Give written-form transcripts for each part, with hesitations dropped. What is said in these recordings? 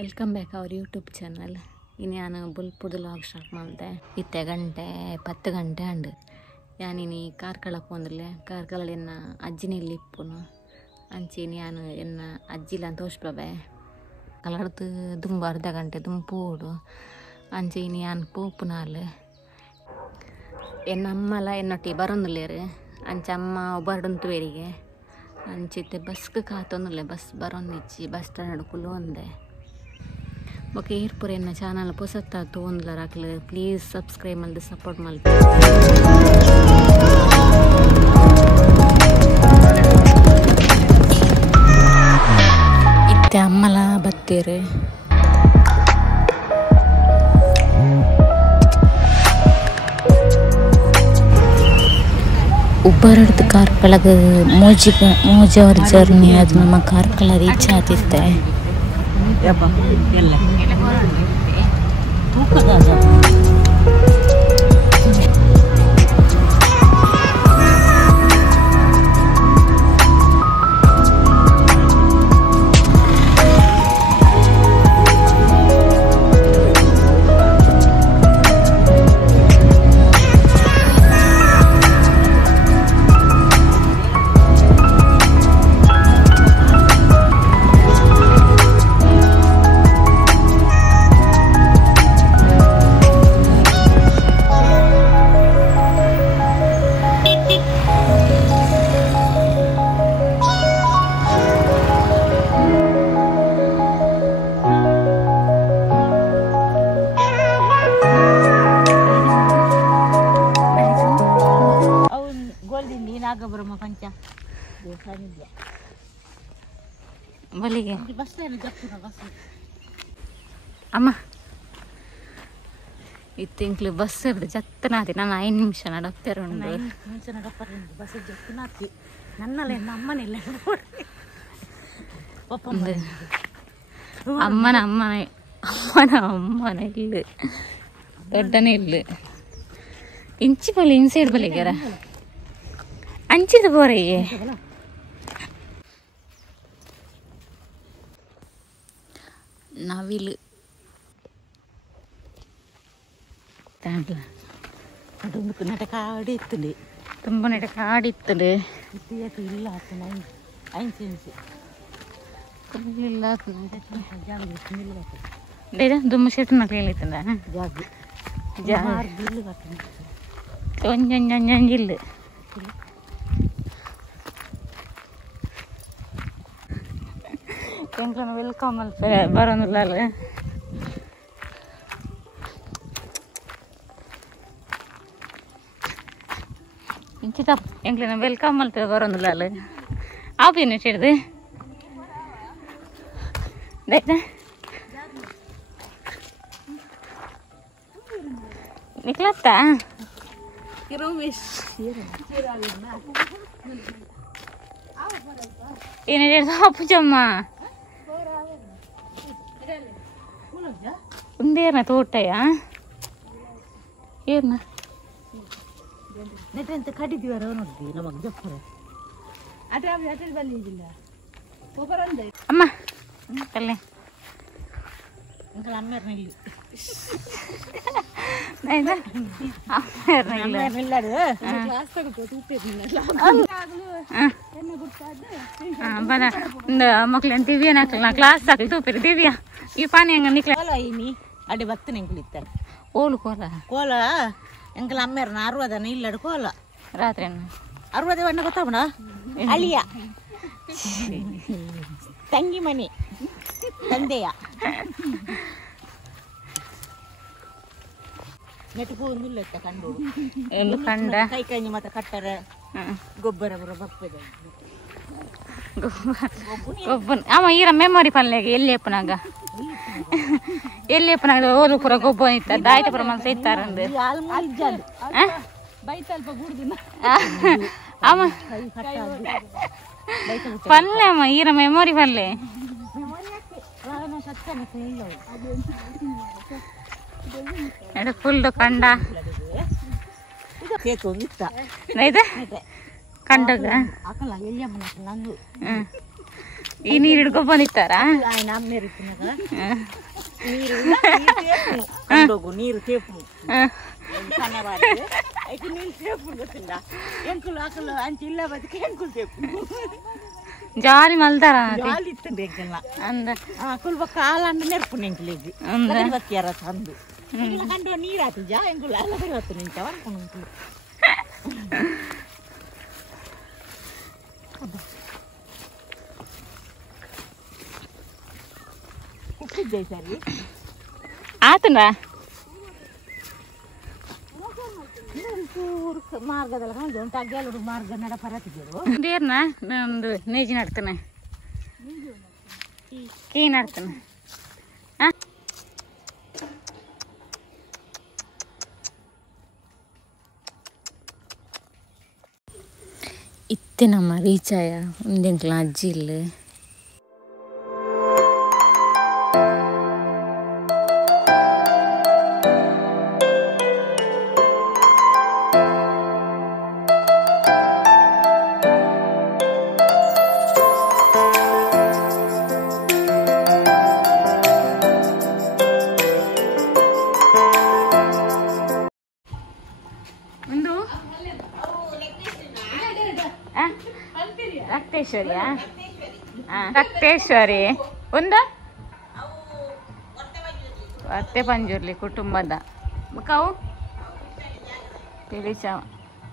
Welcome back our YouTube channel. ಇನ್ನು ನಾನು ತುಳುವ್ಲಾಗ್ start ಮಾಡಿದೆ. ಇತ್ತೆ ಗಂಟೆ 10 ಗಂಟೆ ಅಂಡು ಯಾನಿನಿ ಕಾರ್ಕಳಕ್ಕೆ ಹೋದ್ರೆ ಕಾರ್ಕಳಲ್ಲಿ ಎನ್ನ ಅಜ್ಜಿನಿಲ್ಲಿ ಇಪ್ಪುನು ಅಂಚೆ ನಾನು ಎನ್ನ ಅಜ್ಜಿಲ ತೋರಿಸ್ಬೆ ಕಲರ್ದು ತುಂಬ ಅರ್ಧ ಗಂಟೆ ತುಂಬ ಪೂಡು ಅಂಚೆ ಇನ್ನು ನಾನು ಪೋಪುನಾಲು ಎನ್ನ ಅಮ್ಮಲ ಎನ್ನೊಟ್ಟಿಗೆ ಬರೋಂದಿಲ್ಲೇರು ಅಂಚೆ ಅಮ್ಮ ಒಬ್ಬರುಂಟು ಬೇರಿಗೆ ಅಂಚಿತ್ತೆ ಬಸ್ಗೆ ಕಾತೊಂದಿಲ್ಲ ಬಸ್ ಬರೋಂದಿಚ್ಚಿ ಬಸ್ ಸ್ಟ್ಯಾಂಡ್ ಕುಲ್ಲು ಒಂದೆ ಓಕೆ ಏರ್ಪುರ ಎನ್ನ ಚಾನಲ್ ಹೊಸತ್ತ ತೊಗೊಂಡ್ಲಾರ ಹಾಕ್ಲಿ ಪ್ಲೀಸ್ ಸಬ್ಸ್ಕ್ರೈಬ್ ಮಾಡಿ ಸಪೋರ್ಟ್ ಮಾಡಿ. ಇತ್ತೆ ಅಮ್ಮಲ ಬತ್ತೇರು ಉಬ್ಬರಡ್ದು ಕಾರ್ಕಳಗ ಮೋಜವ್ರ ಜರ್ನಿ ಅದು ನಮ್ಮ ಕಾರ್ಕಳ ರೀಚ್ ಆತಿತ್ತೆ. ಬಲಿಗೆ ಅಮ್ಮ ಇತ್ತಿಂಕ್ಲು ಬಸ್ ಇರ್ದು ಜತ್ತನಾತಿ ನಾನು 5 ನಿಮಿಷ ನಡಪ್ತೇರುಂಡು ಬಸ್ ಜತ್ತನಾತಿ ನನ್ನಲ್ಲ ಅಮ್ಮನಿಲ್ಲ ಅಮ್ಮನ ಇಲ್ಲ ದೊಡ್ಡನೇ ಇಲ್ಲ ಇಂಚಿ ಬಲಿ ಇನ್ಸೈಡ್ ಬಲಿಗಾರ ಅಂಚಿದ ಬೋರಯ್ಯೆ ನವಿಲು ಅದೊಂದು ನಟ ಕಾಡಿ ಇತ್ತಲಿ ತುಂಬ ನಟ ಕಾಡಿತ್ತಲು ಇಲ್ಲ ಇಲ್ಲ ದುಮ್ಮ ಶೆಟ್ಟು ಮಕ್ಳು ಹೇಳಿತ್ತಂದ ಒಂಜೊಂಜಿಲ್ಲ ಎಂಕ್ಲನ ವೆಲ್ಕಮ್ ಅಲ್ಪ ಬರೋದಿಲ್ಲ ಅಲ್ಲ ಇಂಚಿತ ಎಂಕ್ಲನ ವೆಲ್ಕಮ್ ಅಲ್ಪ ಬರೋದಿಲ್ಲ ಅಲ್ಲ ಆಪೇನು ಹಿಡಿದು ದೈತ ನಿಕ್ಲತ್ತಾ ಏನು ಹೇಳಿದ ಅಪ್ಪುಜಮ್ಮ ಒಂದೇನ ತೋಟಯ್ಯ ಏನ ನೆಟ್ಟಂತ ಕಡಿದೀವರ ನೋಡ್ತೀವಿ ನಮಗೆ ಜಪ್ಪರ ಅಮ್ಮ ಕಲ್ಲೆ ಅಮ್ಮೇರ್ನ ಇಲ್ಲಿ ಮಕ್ಳು ದಿವ್ಯ ಕ್ಲಾಸ್ ಹಾಕಿ ತೂಪಿರಿ ದಿವ್ಯ ಈ ಪಾನಿ ಹಂಗ ನಿಕ್ಲ ಅಡಿ ಬತ್ತನ ಎಂಕ್ಲಿತ್ತ ಓಲು ಕೋಲ ಎಂಕಲ ಅಮ್ಮೇರ್ನ 60 ಇಲ್ಲಡು ಕೋಲ ರಾತ್ರಿ 60 ಬಣ್ಣ ಗೊತ್ತಾವಣ ಅಳಿಯ ತಂಗಿ ಮನೆ ತಂದೆಯ ನೆಟ್ಕೋಂದಿಲ್ಲ ಕಂಡು ಕಂಡ ಕೈ ಕೈನಿ ಮತ್ತೆ ಕಟ್ಟರ ಗೊಬ್ಬರ ಬರ ಬಪ್ಪದ ಗೊಬ್ಬರ ಅವ ಈರ ಮೆಮೊರಿ ಪಲ್ಲೆಗೆ ಎಲ್ಲಿ ಅಪ್ಪನಾಗ ಓದು ಪುರ ಗೊಬ್ಬರ ಇತ್ತ ದಾಯ್ತ ಪ್ರಮಾಣ ಇತ್ತಾರಂದು ಅಮ್ಮ ಪಲ್ಲೆ ಅಮ್ಮ ಈರ ಮೆಮೊರಿ ಪಲ್ಲೆ ಫುಲ್ ಕಂಡ ಕಂಡಗ ಈ ನೀರು ಹಿಡ್ಕೊ ಬಂದಿತ್ತಾರ ನೀರು ತೇಪು ನೀರು ತೇಪು ಗೊತ್ತಿಲ್ಲ ಎಂಕುಲು ಆಕಲು ಅಂಚ ಇಲ್ಲ ಬದಕ್ಕೆ ಎಂಕುಲು ತೇಪು ಜಾಲಿ ಮಲ್ತಾರ ಜಾಲಿ ಇತ್ತು ಬೇಕಲ್ಲ ಅಂದ ಕುಲ್ಬ ಕಾಲ ಅಂದ ನೆರ್ಪು ನೆಂಕಲಿಗೆ ಬತ್ತಿಯಾರ ತಂದು ಕಂಡು ನೀರು ಆತು ಜಾ ಎಂಕುಲು ಅಲ್ಲ ಬರತ್ತು ನಿಂತವ ಅನ್ಕೊಂಡು ಉಪ್ಪಿದ್ದೆ ಸರಿ ಆತನ ಮಾರ್ಗದಲ್ಲ ಕಾಣ್ದು ತಗ್ಗೆಲ್ಲ ಮಾರ್ಗ ನಡ ಪರತಿದ್ರು ದೇರ್ನ ಒಂದು ನೇಜಿ ನಡ್ತಾನೆ ಕೀ ನಡ್ತಾನೆ ಇತ್ತೆ ನಮ್ಮ ರೀಚಾಯ ಒಂದೆಂಕ್ಲ ಅಜ್ಜಿ ಇಲ್ಲ ರಕ್ತೇಶ್ವರಿಯಾ ರಕ್ತೇಶ್ವರಿ ಒಂದ ಅತ್ತೆ ಪಂಜುರ್ಲಿ ಕುಟುಂಬದ ಕಾವು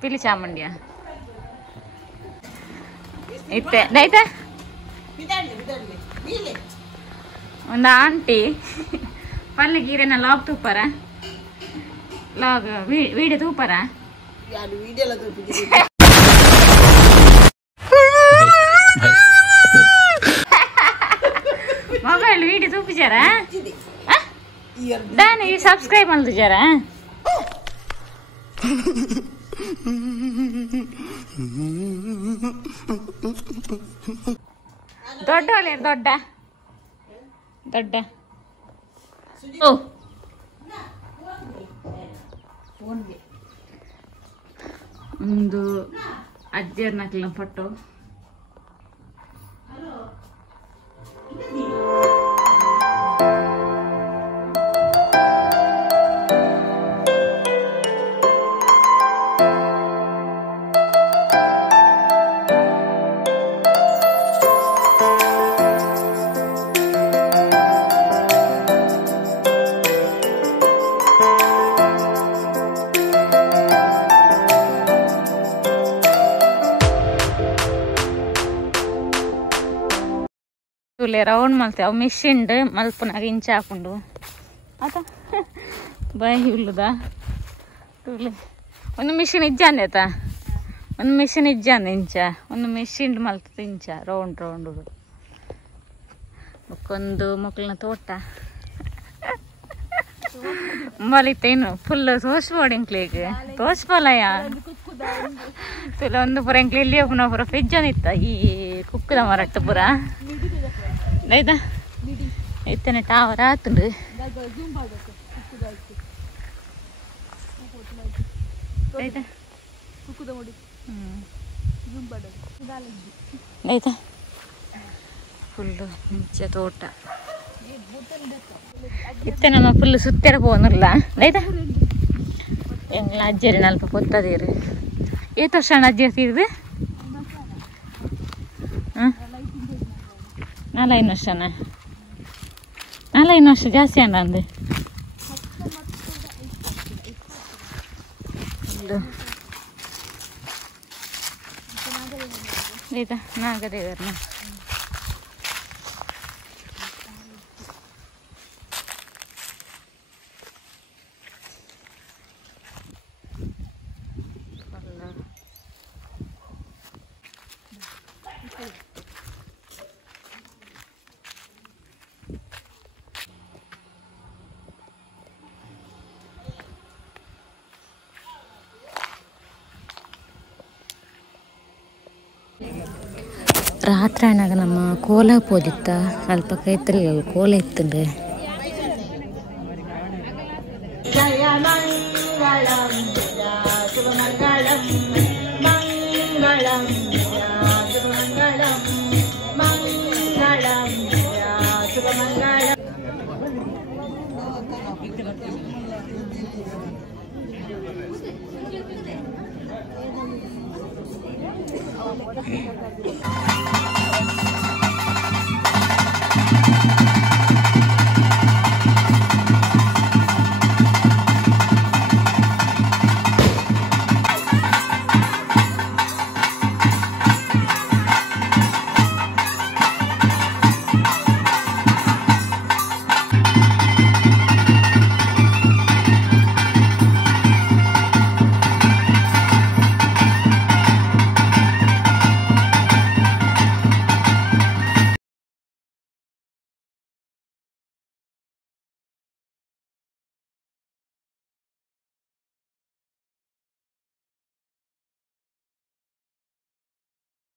ಪಿಲಿ ಚಾಮುಂಡಿಯ ಇತ್ತೆ ದೈತ ಒಂದು ಆಂಟಿ ಪಲ್ಲೆ ಗೀರೆನ ಲಾಗ್ ತೂಪಾರ ಲಾಗ್ ವೀಡಿಯೋ ತೂಪಾರ ಮೊಬೈಲ್ ವೀಡಿಯೋ ತೂಪಿಚಾರ ದಾನಿ ಸಬ್ಸ್ಕ್ರೈಬ್ ಮಾಡ್ತಿಚಾರ ದೊಡ್ಡ ಒಲೆ ದೊಡ್ಡ ದೊಡ್ಡ ಓ ಒಂದು ಅಜ್ಜರ್ ನಕ್ಲ ಫೋಟೋ ರೌಂಡ್ ಮಲ್ತೆ ಅವು ಮಿಷಿಂಡ್ ಮಲ್ಪನಾಗ ಇಂಚ ಹಾಕೊಂಡು ಆತ ಬಾಯಿ ಹುಲ್ಲುದ ತುಳಿ ಒಂದು ಮಿಷಿನ್ ಇಜ್ಜಾಂದೆ ಆತ ಒಂದು ಮಿಷಿನ್ ಇಜ್ಜಾಂದೆ ಇಂಚ ಒಂದು ಮಿಷಿಂಡ್ ಮಲ್ತದ ಇಂಚ ರೌಂಡ್ ರೌಂಡ್ ಒಂದು ಮಕ್ಕಳನ್ನ ತೋಟ ಮಲಿತೇನು ಫುಲ್ ತೋರ್ಸ್ಬೋಡಿಂಕ್ಲಿಗೆ ತೋರ್ಸ್ಬೋಲಯ್ಯ ತುಲ ಒಂದು ಪುರ ಎಂಕ್ಲಿ ಇಲ್ಲಿ ಒಬ್ಬನ ಪುರ ಫ್ರಿಜ್ ಅಂದಿತ್ತ ಈ ಕುಕ್ಕದ ಮರಟ್ಟು ಪುರ ಆಯ್ತಾ ಇತ್ತೇನೆ ಟವರ್ ಆತುಂಡು ಆಯ್ತಾ ಆಯ್ತಾ ಫುಲ್ಲು ನಿಂಚ ತೋಟ ಇತ್ತೆ ನಮ್ಮ ಫುಲ್ ಸುತ್ತೆರ ಪೋನಿಲ್ಲ ಆಯ್ತಾ ಎಂಗ್ಲ ಅಜ್ಜರಿ ನಲ್ಪ ಪೊತ್ತದೇರು ಏತ್ ವರ್ಷ ಅಜ್ಜಿ ಇರ್ತಿದ್ದು ಹಾಂ 4 ವರ್ಷನ 4 ವರ್ಷ ಜಾಸ್ತಿ ಅಣ್ಣ ಅಂದೆ ಆಯ್ತಾ ನಾಗದೇವರನ್ನ ರಾತ್ರಿ ಆನಾಗ ನಮ್ಮ ಕೋಲ ಪೋದಿತ್ತ ಅಲ್ಪ ಕೈತರಿ ಕೋಲ ಇತ್ತಂದ್ರೆ ಮಂಗಳಂ